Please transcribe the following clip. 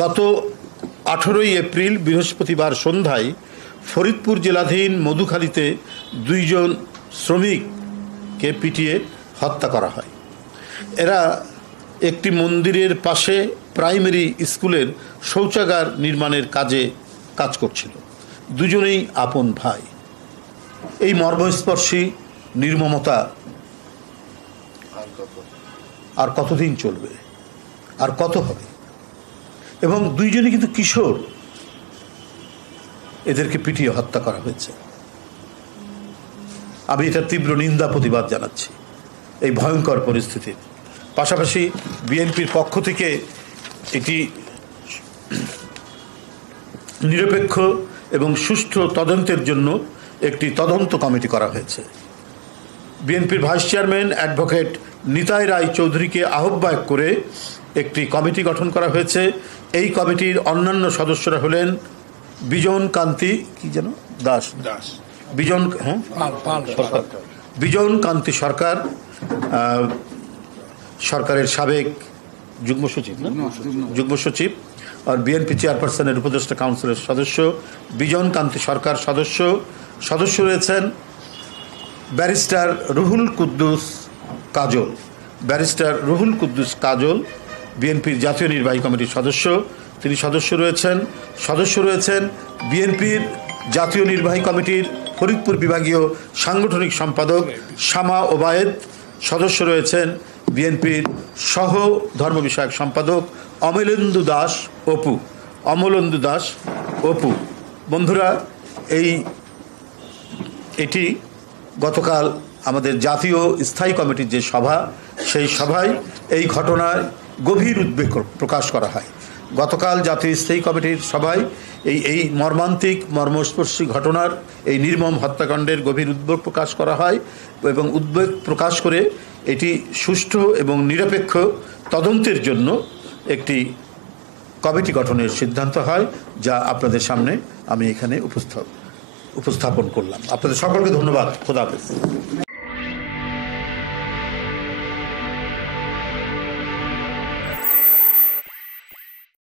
গত 18 এপ্রিল বৃহস্পতিবার সন্ধ্যায় ফরিদপুর জেলাধীন মধুখালীতে 2 জন শ্রমিককে পিটিয়ে হত্যা করা হয়। এরা একটি মন্দিরের পাশে প্রাইমারি স্কুলের শৌচাগার নির্মাণের কাজ করছিল। দুজনেই আপন ভাই। এই মর্মস্পর্শী নির্মমতা আর কতদিন চলবে, আর কত হবে? এবং দুইজনই কিন্তু কিশোর, এদেরকে পিটিয়ে হত্যা করা হয়েছে। আমি এটার তীব্র নিন্দা প্রতিবাদ জানাচ্ছি এই ভয়ঙ্কর পরিস্থিতির। পাশাপাশি বিএনপির পক্ষ থেকে এটি নিরপেক্ষ এবং সুষ্ঠু তদন্তের জন্য একটি তদন্ত কমিটি করা হয়েছে। বিএনপির ভাইস চেয়ারম্যান অ্যাডভোকেট নিতাই রায় চৌধুরীকে আহ্বায়ক করে একটি কমিটি গঠন করা হয়েছে। এই কমিটির অন্যান্য সদস্যরা হলেন বিজন কান্তি সরকার, সরকারের সাবেক যুগ্ম সচিব আর বিএনপি চেয়ারপারসনের উপদেষ্টা কাউন্সিলের সদস্য বিজন কান্তি সরকার সদস্য রয়েছেন ব্যারিস্টার রুহুল কুদ্দুস কাজল, বিএনপির জাতীয় নির্বাহী কমিটির সদস্য, তিনি সদস্য রয়েছেন বিএনপির জাতীয় নির্বাহী কমিটির ফরিদপুর বিভাগীয় সাংগঠনিক সম্পাদক শামা ওবায়েদ, সদস্য রয়েছেন বিএনপির সহ ধর্ম বিষয়ক সম্পাদক অমলেন্দু দাস অপু। বন্ধুরা, এটি গতকাল আমাদের জাতীয় স্থায়ী কমিটির যে সভা, সেই সভায় এই ঘটনায় গভীর উদ্বেগ প্রকাশ করা হয়। গতকাল জাতীয় স্থায়ী কমিটির সভায় এই মর্মস্পর্শী ঘটনার এই নির্মম হত্যাকাণ্ডের গভীর উদ্বেগ প্রকাশ করা হয় এবং উদ্বেগ প্রকাশ করে এটি সুষ্ঠু এবং নিরপেক্ষ তদন্তের জন্য একটি কমিটি গঠনের সিদ্ধান্ত হয়, যা আপনাদের সামনে আমি এখানে উপস্থাপন করলাম। আপনাদের সকলকে ধন্যবাদ। খোদা হাফেজ।